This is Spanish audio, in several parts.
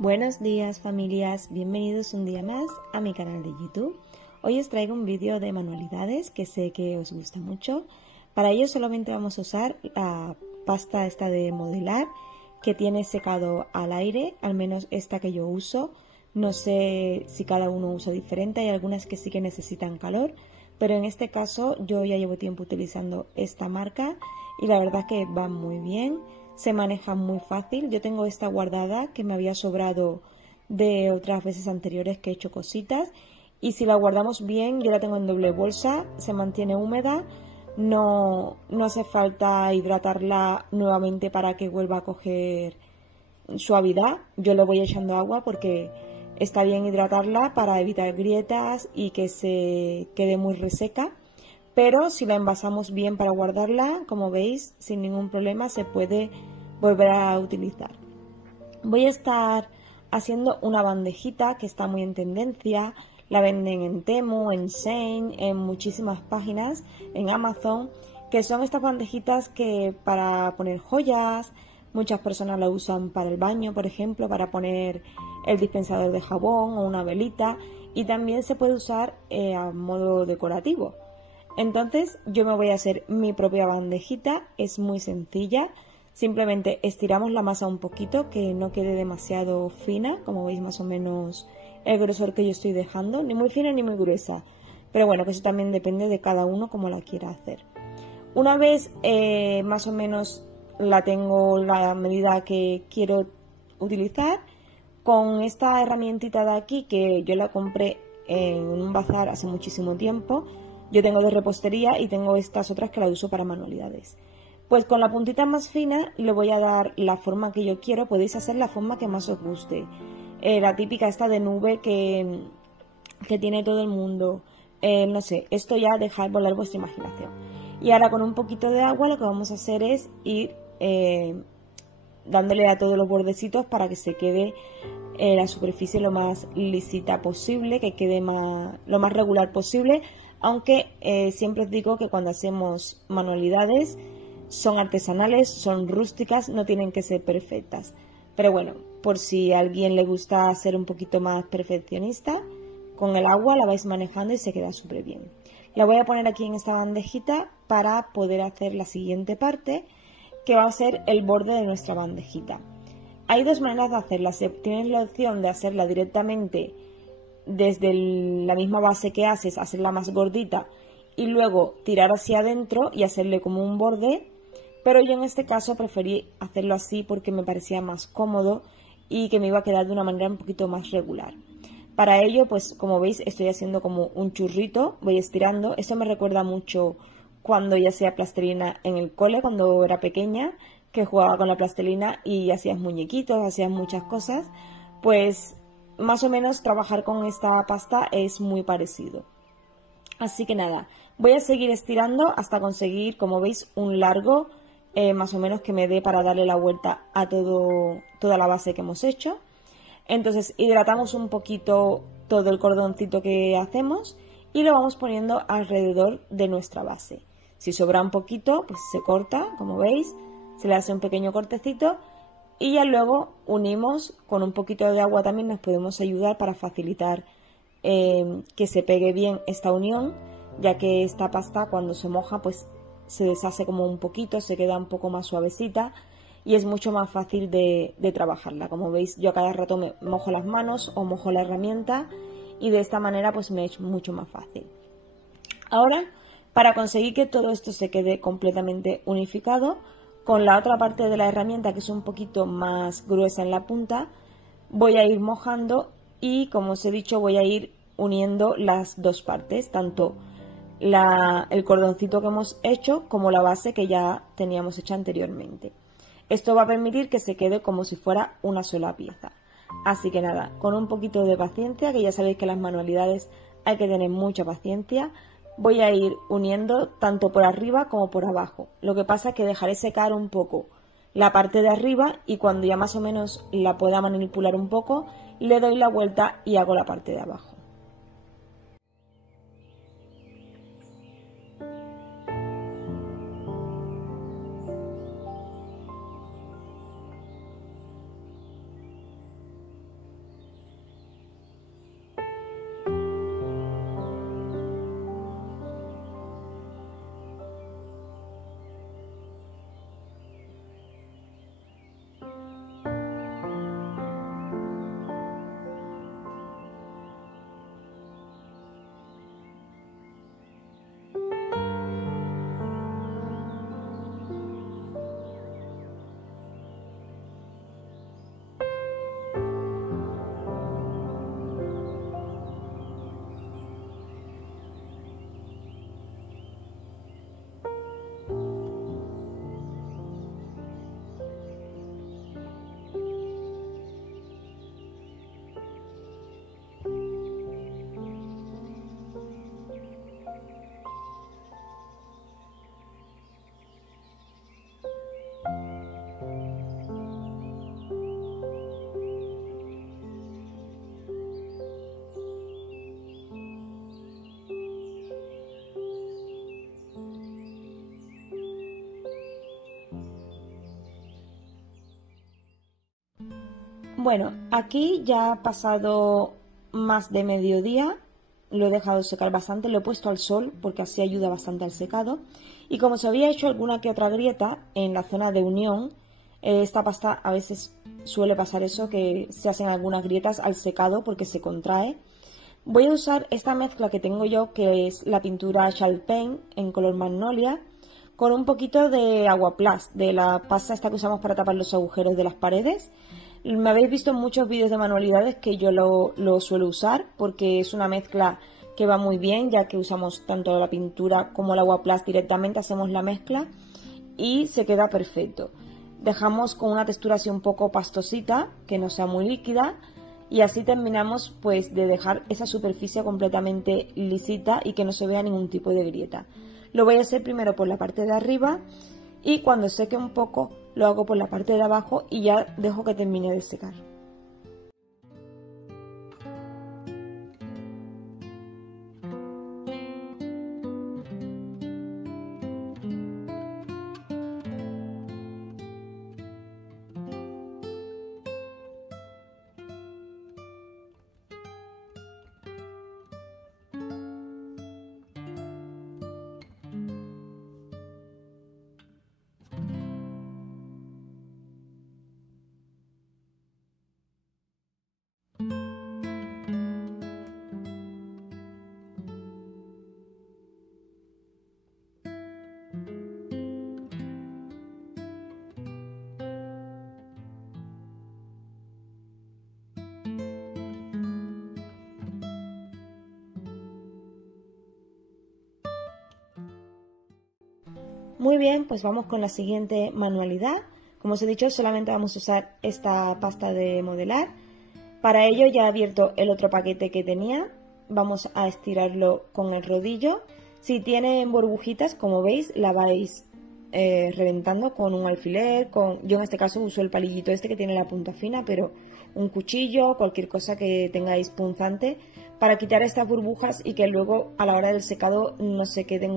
Buenos días familias, bienvenidos un día más a mi canal de YouTube. Hoy os traigo un vídeo de manualidades que sé que os gusta mucho. Para ello solamente vamos a usar la pasta esta de modelar que tiene secado al aire, al menos esta que yo uso. No sé si cada uno usa diferente, hay algunas que sí que necesitan calor, pero en este caso yo ya llevo tiempo utilizando esta marca y la verdad que va muy bien. Se maneja muy fácil. Yo tengo esta guardada que me había sobrado de otras veces anteriores que he hecho cositas, y si la guardamos bien, yo la tengo en doble bolsa, se mantiene húmeda, no hace falta hidratarla nuevamente para que vuelva a coger suavidad. Yo le voy echando agua porque está bien hidratarla para evitar grietas y que se quede muy reseca. Pero si la envasamos bien para guardarla, como veis, sin ningún problema se puede volver a utilizar. Voy a estar haciendo una bandejita que está muy en tendencia. La venden en Temu, en Shein, en muchísimas páginas, en Amazon, que son estas bandejitas que para poner joyas, muchas personas la usan para el baño, por ejemplo, para poner el dispensador de jabón o una velita, y también se puede usar a modo decorativo. Entonces yo me voy a hacer mi propia bandejita, es muy sencilla, simplemente estiramos la masa un poquito, que no quede demasiado fina, como veis más o menos el grosor que yo estoy dejando, ni muy fina ni muy gruesa, pero bueno, que eso también depende de cada uno como la quiera hacer. Una vez más o menos la tengo la medida que quiero utilizar, con esta herramientita de aquí que yo la compré en un bazar hace muchísimo tiempo. Yo tengo de repostería y tengo estas otras que las uso para manualidades. Pues con la puntita más fina le voy a dar la forma que yo quiero. Podéis hacer la forma que más os guste. La típica esta de nube que tiene todo el mundo. No sé, esto ya dejar volar vuestra imaginación. Y ahora con un poquito de agua lo que vamos a hacer es ir dándole a todos los bordecitos para que se quede la superficie lo más lisita posible, que quede lo más regular posible. Aunque siempre os digo que cuando hacemos manualidades son artesanales, son rústicas, no tienen que ser perfectas. Pero bueno, por si a alguien le gusta ser un poquito más perfeccionista, con el agua la vais manejando y se queda súper bien. La voy a poner aquí en esta bandejita para poder hacer la siguiente parte, que va a ser el borde de nuestra bandejita. Hay dos maneras de hacerla. Tienes la opción de hacerla directamente desde la misma base que haces, hacerla más gordita y luego tirar hacia adentro y hacerle como un borde, pero yo en este caso preferí hacerlo así porque me parecía más cómodo y que me iba a quedar de una manera un poquito más regular. Para ello, pues como veis, estoy haciendo como un churrito, voy estirando. Esto me recuerda mucho cuando ya hacía plastilina en el cole, cuando era pequeña, que jugaba con la plastilina y hacías muñequitos, hacías muchas cosas. Pues más o menos trabajar con esta pasta es muy parecido. Así que nada, voy a seguir estirando hasta conseguir, como veis, un largo más o menos que me dé para darle la vuelta a toda la base que hemos hecho. Entonces hidratamos un poquito todo el cordoncito que hacemos y lo vamos poniendo alrededor de nuestra base. Si sobra un poquito, pues se corta, como veis, se le hace un pequeño cortecito. Y ya luego unimos con un poquito de agua, también nos podemos ayudar para facilitar que se pegue bien esta unión, ya que esta pasta cuando se moja pues se deshace como un poquito, se queda un poco más suavecita y es mucho más fácil de trabajarla. Como veis, yo a cada rato me mojo las manos o mojo la herramienta y de esta manera pues me es mucho más fácil. Ahora, para conseguir que todo esto se quede completamente unificado, con la otra parte de la herramienta, que es un poquito más gruesa en la punta, voy a ir mojando y, como os he dicho, voy a ir uniendo las dos partes, tanto el cordoncito que hemos hecho como la base que ya teníamos hecha anteriormente. Esto va a permitir que se quede como si fuera una sola pieza. Así que nada, con un poquito de paciencia, que ya sabéis que las manualidades hay que tener mucha paciencia, voy a ir uniendo tanto por arriba como por abajo. Lo que pasa es que dejaré secar un poco la parte de arriba y cuando ya más o menos la pueda manipular un poco, le doy la vuelta y hago la parte de abajo. Bueno, aquí ya ha pasado más de mediodía, lo he dejado secar bastante, lo he puesto al sol porque así ayuda bastante al secado. Y como se había hecho alguna que otra grieta en la zona de unión, esta pasta a veces suele pasar eso, que se hacen algunas grietas al secado porque se contrae. Voy a usar esta mezcla que tengo yo, que es la pintura Shell Paint en color Magnolia, con un poquito de Aguaplast, de la pasta esta que usamos para tapar los agujeros de las paredes. Me habéis visto en muchos vídeos de manualidades que yo lo suelo usar porque es una mezcla que va muy bien, ya que usamos tanto la pintura como el Aguaplast directamente, hacemos la mezcla y se queda perfecto. Dejamos con una textura así un poco pastosita, que no sea muy líquida, y así terminamos pues de dejar esa superficie completamente lisita y que no se vea ningún tipo de grieta. Lo voy a hacer primero por la parte de arriba y cuando seque un poco lo hago por la parte de abajo y ya dejo que termine de secar. Muy bien, pues vamos con la siguiente manualidad. Como os he dicho, solamente vamos a usar esta pasta de modelar. Para ello ya he abierto el otro paquete que tenía. Vamos a estirarlo con el rodillo. Si tiene burbujitas, como veis, la vais reventando con un alfiler. Yo en este caso uso el palillito este que tiene la punta fina, pero un cuchillo, cualquier cosa que tengáis punzante, para quitar estas burbujas y que luego a la hora del secado no se quede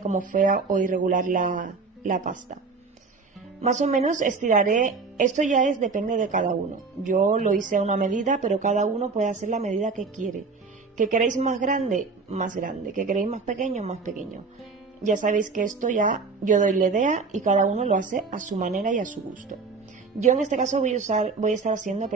como fea o irregular la pasta. Más o menos estiraré, esto ya depende de cada uno. Yo lo hice a una medida, pero cada uno puede hacer la medida que quiere. ¿Que queréis más grande? Más grande. ¿Que queréis más pequeño? Más pequeño. Ya sabéis que esto ya yo doy la idea y cada uno lo hace a su manera y a su gusto. Yo en este caso voy a estar haciendo,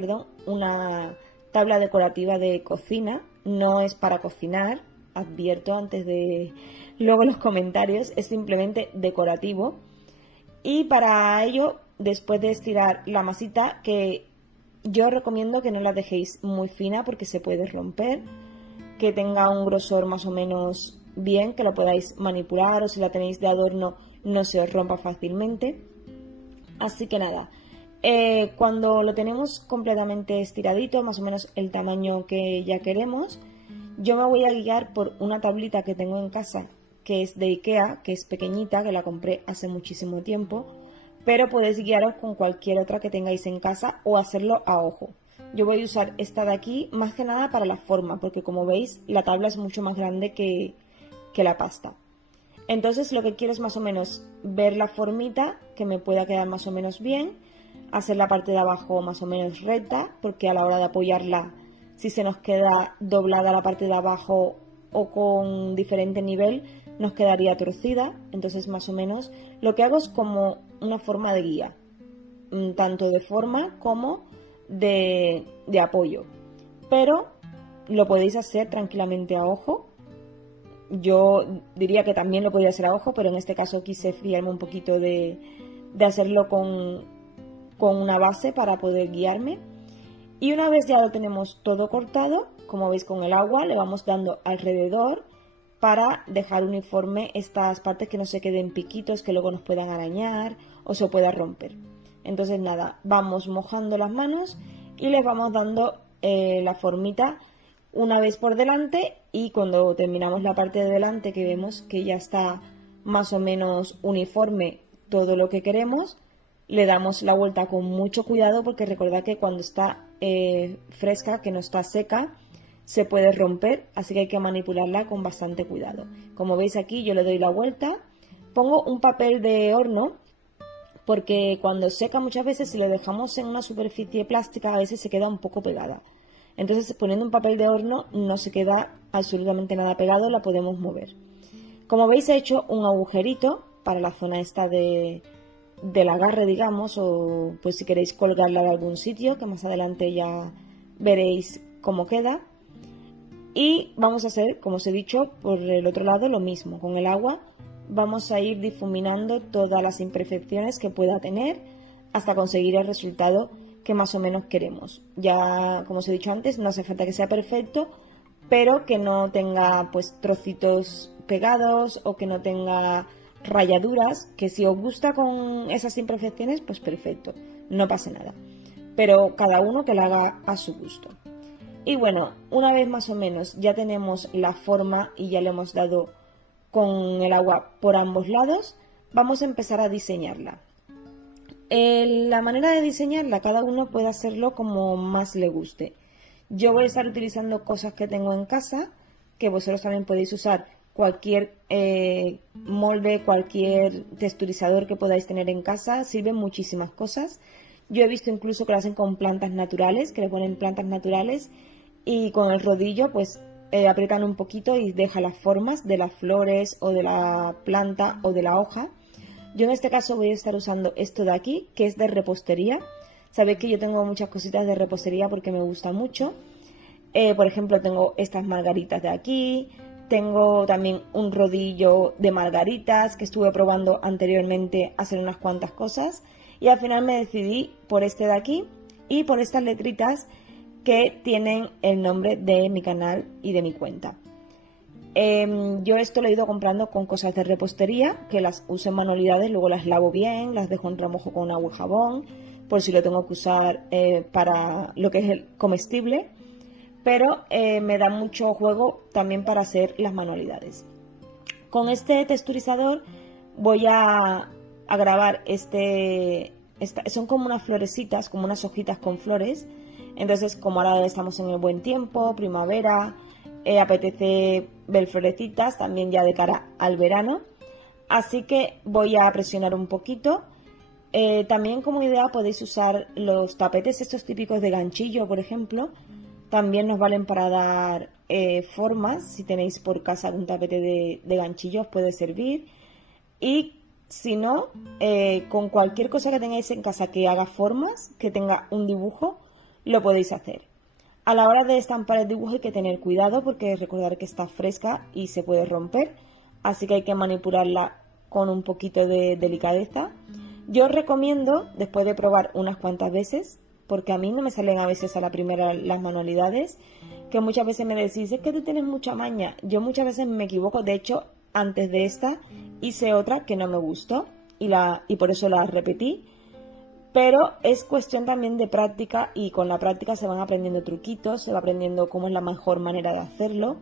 una tabla decorativa de cocina. No es para cocinar, advierto antes de luego los comentarios, es simplemente decorativo. Y para ello, después de estirar la masita, que yo recomiendo que no la dejéis muy fina porque se puede romper, que tenga un grosor más o menos bien, que lo podáis manipular, o si la tenéis de adorno no se os rompa fácilmente. Así que nada, cuando lo tenemos completamente estiradito, más o menos el tamaño que ya queremos, yo me voy a guiar por una tablita que tengo en casa, que es de Ikea, que es pequeñita, que la compré hace muchísimo tiempo, pero podéis guiaros con cualquier otra que tengáis en casa o hacerlo a ojo. Yo voy a usar esta de aquí más que nada para la forma, porque como veis la tabla es mucho más grande que la pasta. Entonces lo que quiero es más o menos ver la formita, que me pueda quedar más o menos bien, hacer la parte de abajo más o menos recta, porque a la hora de apoyarla, si se nos queda doblada la parte de abajo o con diferente nivel, nos quedaría torcida. Entonces más o menos lo que hago es como una forma de guía, tanto de forma como de apoyo, pero lo podéis hacer tranquilamente a ojo. Yo diría que también lo podría hacer a ojo, pero en este caso quise fiarme un poquito de hacerlo con una base para poder guiarme. Y una vez ya lo tenemos todo cortado, como veis con el agua le vamos dando alrededor para dejar uniforme estas partes, que no se queden piquitos que luego nos puedan arañar o se pueda romper. Entonces nada, vamos mojando las manos y les vamos dando la formita una vez por delante, y cuando terminamos la parte de delante, que vemos que ya está más o menos uniforme todo lo que queremos, le damos la vuelta con mucho cuidado, porque recordad que cuando está fresca, que no está seca, se puede romper, así que hay que manipularla con bastante cuidado. Como veis aquí yo le doy la vuelta, pongo un papel de horno porque cuando seca muchas veces si lo dejamos en una superficie plástica a veces se queda un poco pegada. Entonces poniendo un papel de horno no se queda absolutamente nada pegado, la podemos mover. Como veis he hecho un agujerito para la zona esta del agarre, digamos, o pues si queréis colgarla de algún sitio, que más adelante ya veréis cómo queda. Y vamos a hacer, como os he dicho, por el otro lado lo mismo. Con el agua vamos a ir difuminando todas las imperfecciones que pueda tener hasta conseguir el resultado que más o menos queremos. Ya, como os he dicho antes, no hace falta que sea perfecto, pero que no tenga pues trocitos pegados o que no tenga rayaduras, que si os gusta con esas imperfecciones, pues perfecto, no pasa nada. Pero cada uno que lo haga a su gusto. Y bueno, una vez más o menos ya tenemos la forma y ya le hemos dado con el agua por ambos lados, vamos a empezar a diseñarla. La manera de diseñarla, cada uno puede hacerlo como más le guste. Yo voy a estar utilizando cosas que tengo en casa, que vosotros también podéis usar cualquier molde, cualquier texturizador que podáis tener en casa, sirven muchísimas cosas. Yo he visto incluso que lo hacen con plantas naturales, que le ponen plantas naturales y con el rodillo pues aprietan un poquito y deja las formas de las flores o de la planta o de la hoja. Yo en este caso voy a estar usando esto de aquí, que es de repostería. Sabéis que yo tengo muchas cositas de repostería porque me gusta mucho. Por ejemplo, tengo estas margaritas de aquí. Tengo también un rodillo de margaritas que estuve probando anteriormente hacer unas cuantas cosas. Y al final me decidí por este de aquí y por estas letritas que tienen el nombre de mi canal y de mi cuenta. Yo esto lo he ido comprando con cosas de repostería, que las uso en manualidades, luego las lavo bien, las dejo en remojo con agua y jabón, por si lo tengo que usar para lo que es el comestible, pero me da mucho juego también para hacer las manualidades. Con este texturizador voy a grabar son como unas florecitas, como unas hojitas con flores. Entonces, como ahora estamos en el buen tiempo, primavera, apetece ver florecitas también ya de cara al verano. Así que voy a presionar un poquito. También como idea podéis usar los tapetes estos típicos de ganchillo, por ejemplo. También nos valen para dar formas. Si tenéis por casa algún tapete de ganchillo os puede servir. Y si no, con cualquier cosa que tengáis en casa que haga formas, que tenga un dibujo, lo podéis hacer. A la hora de estampar el dibujo hay que tener cuidado porque recordar que está fresca y se puede romper, así que hay que manipularla con un poquito de delicadeza. Yo os recomiendo, después de probar unas cuantas veces, porque a mí no me salen a veces a la primera las manualidades, que muchas veces me decís, es que tú tienes mucha maña. Yo muchas veces me equivoco, de hecho, antes de esta hice otra que no me gustó y por eso la repetí. Pero es cuestión también de práctica y con la práctica se van aprendiendo truquitos, se va aprendiendo cómo es la mejor manera de hacerlo,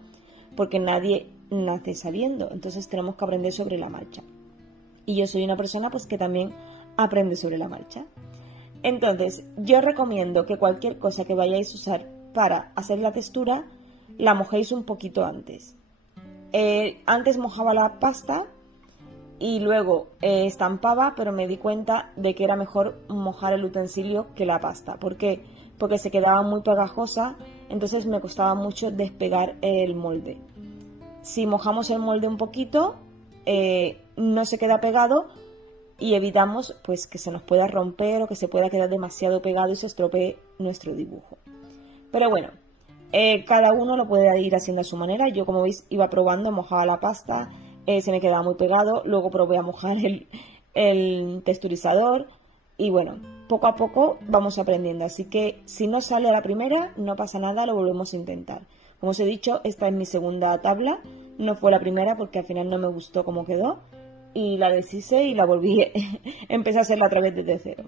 porque nadie nace sabiendo, entonces tenemos que aprender sobre la marcha. Y yo soy una persona pues que también aprende sobre la marcha. Entonces, yo recomiendo que cualquier cosa que vayáis a usar para hacer la textura, la mojéis un poquito antes. Antes mojaba la pasta y luego estampaba, pero me di cuenta de que era mejor mojar el utensilio que la pasta. ¿Por qué? Porque se quedaba muy pegajosa, entonces me costaba mucho despegar el molde. Si mojamos el molde un poquito, no se queda pegado y evitamos pues que se nos pueda romper o que se pueda quedar demasiado pegado y se estropee nuestro dibujo. Pero bueno, cada uno lo puede ir haciendo a su manera. Yo, como veis, iba probando, mojaba la pasta, se me quedaba muy pegado, luego probé a mojar el texturizador y bueno, poco a poco vamos aprendiendo, así que si no sale a la primera no pasa nada, lo volvemos a intentar. Como os he dicho, esta es mi segunda tabla, no fue la primera porque al final no me gustó cómo quedó y la deshice y la volví, empecé a hacerla otra vez desde cero.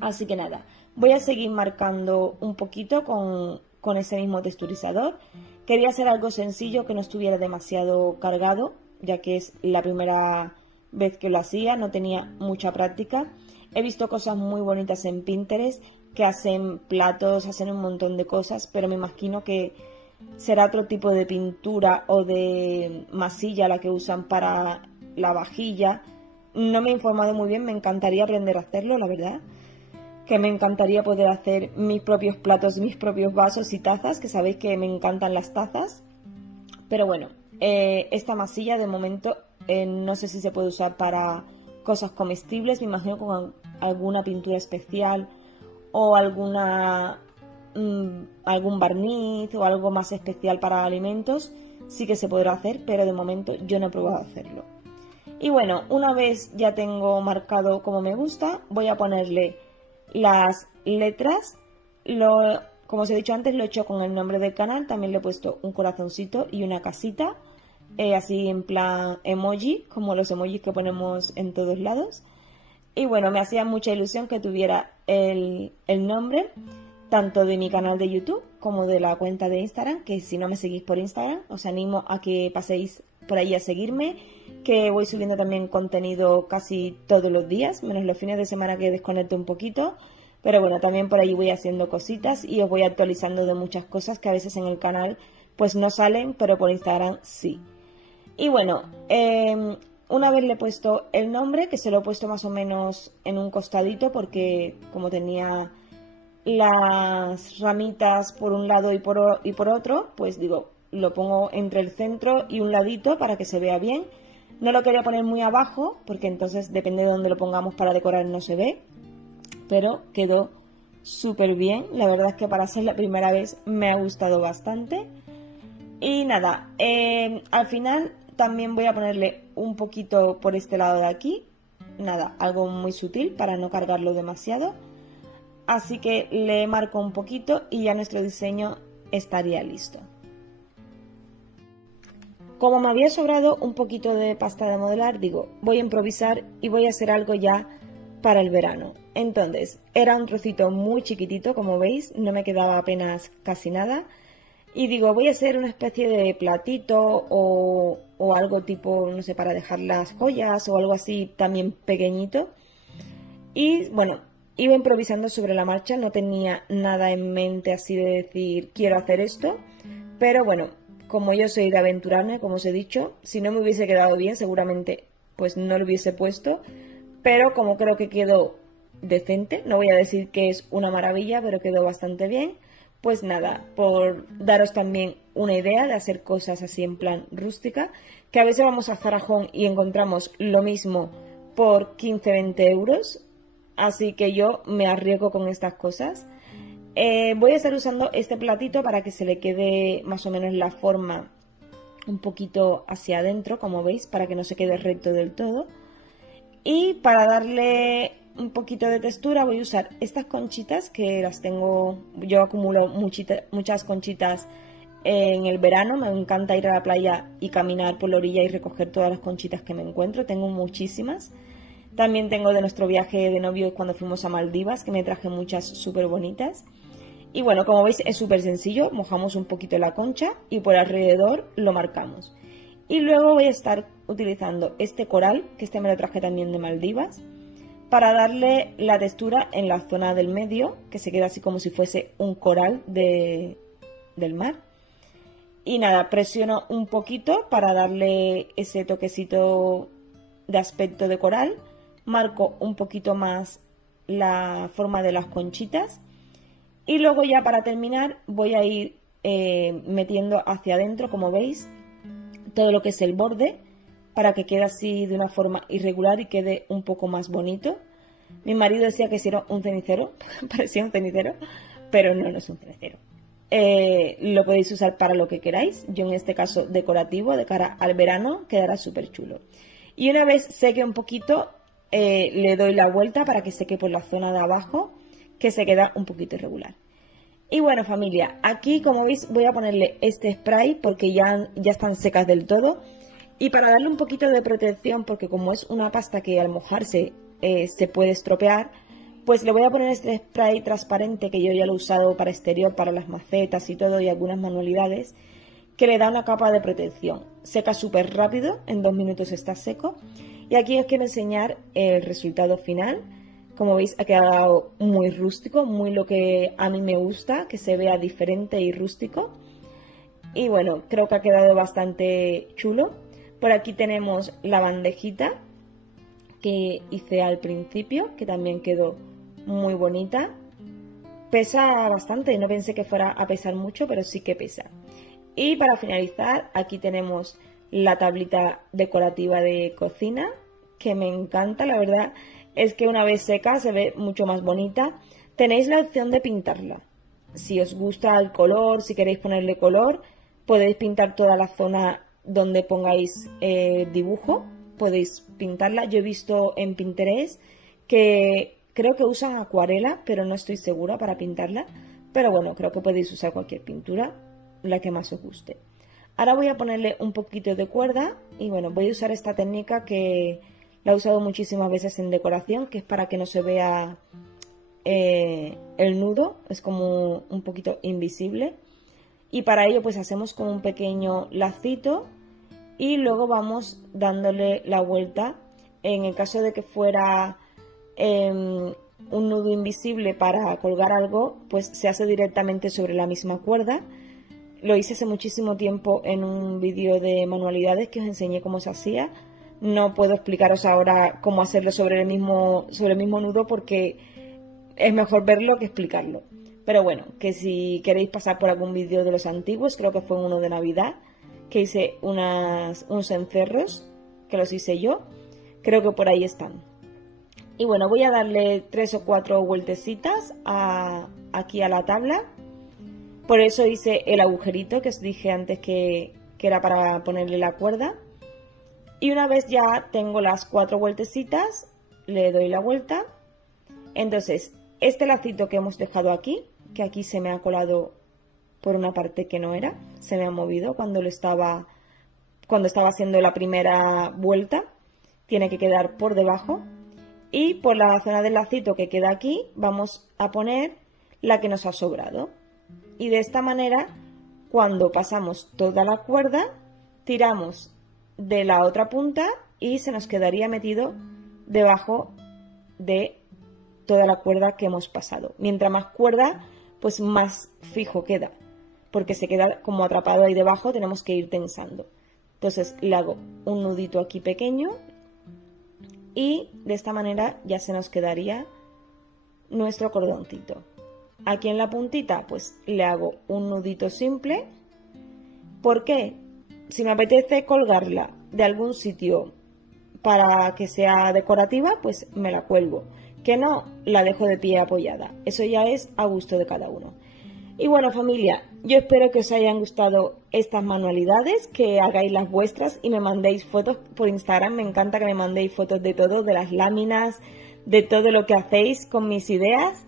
Así que nada, voy a seguir marcando un poquito con ese mismo texturizador. Quería hacer algo sencillo que no estuviera demasiado cargado, ya que es la primera vez que lo hacía, no tenía mucha práctica. He visto cosas muy bonitas en Pinterest que hacen platos, hacen un montón de cosas, pero me imagino que será otro tipo de pintura o de masilla la que usan para la vajilla, no me he informado muy bien, me encantaría aprender a hacerlo, la verdad. Que me encantaría poder hacer mis propios platos, mis propios vasos y tazas, que sabéis que me encantan las tazas. Pero bueno, esta masilla de momento no sé si se puede usar para cosas comestibles, me imagino con alguna pintura especial o algún barniz o algo más especial para alimentos, sí que se podrá hacer, pero de momento yo no he probado a hacerlo. Y bueno, una vez ya tengo marcado como me gusta, voy a ponerle las letras. Como os he dicho antes, lo he hecho con el nombre del canal, también le he puesto un corazoncito y una casita, así en plan emoji, como los emojis que ponemos en todos lados. Y bueno, me hacía mucha ilusión que tuviera el nombre tanto de mi canal de YouTube como de la cuenta de Instagram, que si no me seguís por Instagram, os animo a que paséis por ahí a seguirme, que voy subiendo también contenido casi todos los días, menos los fines de semana que desconecto un poquito, pero bueno, también por ahí voy haciendo cositas y os voy actualizando de muchas cosas que a veces en el canal pues no salen, pero por Instagram sí. Y bueno, una vez le he puesto el nombre, que se lo he puesto más o menos en un costadito porque como tenía las ramitas por un lado y por otro, pues digo, lo pongo entre el centro y un ladito para que se vea bien. No lo quería poner muy abajo porque entonces depende de dónde lo pongamos para decorar no se ve, pero quedó súper bien. La verdad es que para ser la primera vez me ha gustado bastante. Y nada, al final también voy a ponerle un poquito por este lado de aquí, nada, algo muy sutil para no cargarlo demasiado. Así que le marco un poquito y ya nuestro diseño estaría listo. Como me había sobrado un poquito de pasta de modelar, digo, voy a improvisar y voy a hacer algo ya para el verano. Entonces, era un trocito muy chiquitito, como veis, no me quedaba apenas casi nada. Y digo, voy a hacer una especie de platito o algo tipo, no sé, para dejar las joyas o algo así también pequeñito. Y bueno, iba improvisando sobre la marcha, no tenía nada en mente así de decir, quiero hacer esto. Pero bueno, como yo soy de aventurarme, como os he dicho, si no me hubiese quedado bien, seguramente pues no lo hubiese puesto. Pero como creo que quedó decente, no voy a decir que es una maravilla, pero quedó bastante bien. Pues nada, por daros también una idea de hacer cosas así en plan rústica, que a veces vamos a Zara Home y encontramos lo mismo por 15-20 euros, así que yo me arriesgo con estas cosas. Voy a estar usando este platito para que se le quede más o menos la forma un poquito hacia adentro, como veis, para que no se quede recto del todo. Y para darle un poquito de textura voy a usar estas conchitas que las tengo, yo acumulo muchas conchitas en el verano, me encanta ir a la playa y caminar por la orilla y recoger todas las conchitas que me encuentro, tengo muchísimas. También tengo de nuestro viaje de novios cuando fuimos a Maldivas, que me traje muchas súper bonitas. Y bueno, como veis es súper sencillo, mojamos un poquito la concha y por alrededor lo marcamos. Y luego voy a estar utilizando este coral, que este me lo traje también de Maldivas, para darle la textura en la zona del medio, que se queda así como si fuese un coral del mar. Y nada, presiono un poquito para darle ese toquecito de aspecto de coral. Marco un poquito más la forma de las conchitas. Y luego ya para terminar voy a ir metiendo hacia adentro, como veis, todo lo que es el borde, para que quede así de una forma irregular y quede un poco más bonito. Mi marido decía que si era un cenicero, parecía un cenicero, pero no, no es un cenicero. Lo podéis usar para lo que queráis. Yo en este caso decorativo, de cara al verano, quedará súper chulo. Y una vez seque un poquito, le doy la vuelta para que seque por la zona de abajo, que se queda un poquito irregular. Y bueno, familia, aquí como veis voy a ponerle este spray porque ya están secas del todo. Y para darle un poquito de protección, porque como es una pasta que al mojarse se puede estropear, pues le voy a poner este spray transparente que yo ya lo he usado para exterior, para las macetas y todo y algunas manualidades, que le da una capa de protección. Seca súper rápido, en 2 minutos está seco. Y aquí os quiero enseñar el resultado final. Como veis ha quedado muy rústico, muy lo que a mí me gusta, que se vea diferente y rústico. Y bueno, creo que ha quedado bastante chulo. Por aquí tenemos la bandejita, que hice al principio, que también quedó muy bonita. Pesa bastante, no pensé que fuera a pesar mucho, pero sí que pesa. Y para finalizar, aquí tenemos la tablita decorativa de cocina, que me encanta, la verdad es que una vez seca se ve mucho más bonita. Tenéis la opción de pintarla. Si os gusta el color, si queréis ponerle color, podéis pintar toda la zona donde pongáis dibujo, podéis pintarla. Yo he visto en Pinterest que creo que usan acuarela, pero no estoy segura para pintarla. Pero bueno, creo que podéis usar cualquier pintura, la que más os guste. Ahora voy a ponerle un poquito de cuerda y bueno, voy a usar esta técnica que la he usado muchísimas veces en decoración, que es para que no se vea el nudo, es como un poquito invisible. Y para ello pues hacemos como un pequeño lacito y luego vamos dándole la vuelta. En el caso de que fuera un nudo invisible para colgar algo, pues se hace directamente sobre la misma cuerda. Lo hice hace muchísimo tiempo en un vídeo de manualidades que os enseñé cómo se hacía. No puedo explicaros ahora cómo hacerlo sobre el mismo nudo porque es mejor verlo que explicarlo. Pero bueno, que si queréis pasar por algún vídeo de los antiguos, creo que fue uno de Navidad, que hice unos encerros, que los hice yo. Creo que por ahí están. Y bueno, voy a darle 3 o 4 vueltecitas aquí a la tabla. Por eso hice el agujerito que os dije antes que era para ponerle la cuerda. Y una vez ya tengo las 4 vueltecitas, le doy la vuelta. Entonces, este lacito que hemos dejado aquí, que aquí se me ha colado por una parte que no era, se me ha movido cuando estaba haciendo la primera vuelta, tiene que quedar por debajo. Y por la zona del lacito que queda aquí, vamos a poner la que nos ha sobrado. Y de esta manera, cuando pasamos toda la cuerda, tiramos de la otra punta y se nos quedaría metido debajo de toda la cuerda que hemos pasado. Mientras más cuerda, pues más fijo queda, porque se queda como atrapado ahí debajo, tenemos que ir tensando. Entonces le hago un nudito aquí pequeño y de esta manera ya se nos quedaría nuestro cordoncito. Aquí en la puntita pues le hago un nudito simple. ¿Por qué? Si me apetece colgarla de algún sitio para que sea decorativa, pues me la cuelgo. Que no, la dejo de pie apoyada. Eso ya es a gusto de cada uno. Y bueno, familia, yo espero que os hayan gustado estas manualidades, que hagáis las vuestras y me mandéis fotos por Instagram. Me encanta que me mandéis fotos de todo, de las láminas, de todo lo que hacéis con mis ideas.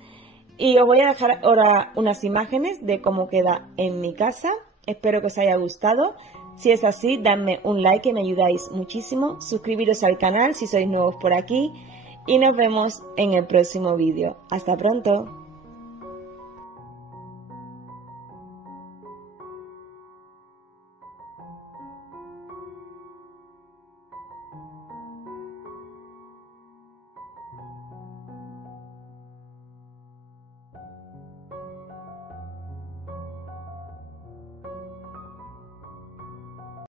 Y os voy a dejar ahora unas imágenes de cómo queda en mi casa. Espero que os haya gustado. Si es así, dadme un like que me ayudáis muchísimo. Suscribiros al canal si sois nuevos por aquí. Y nos vemos en el próximo vídeo. ¡Hasta pronto!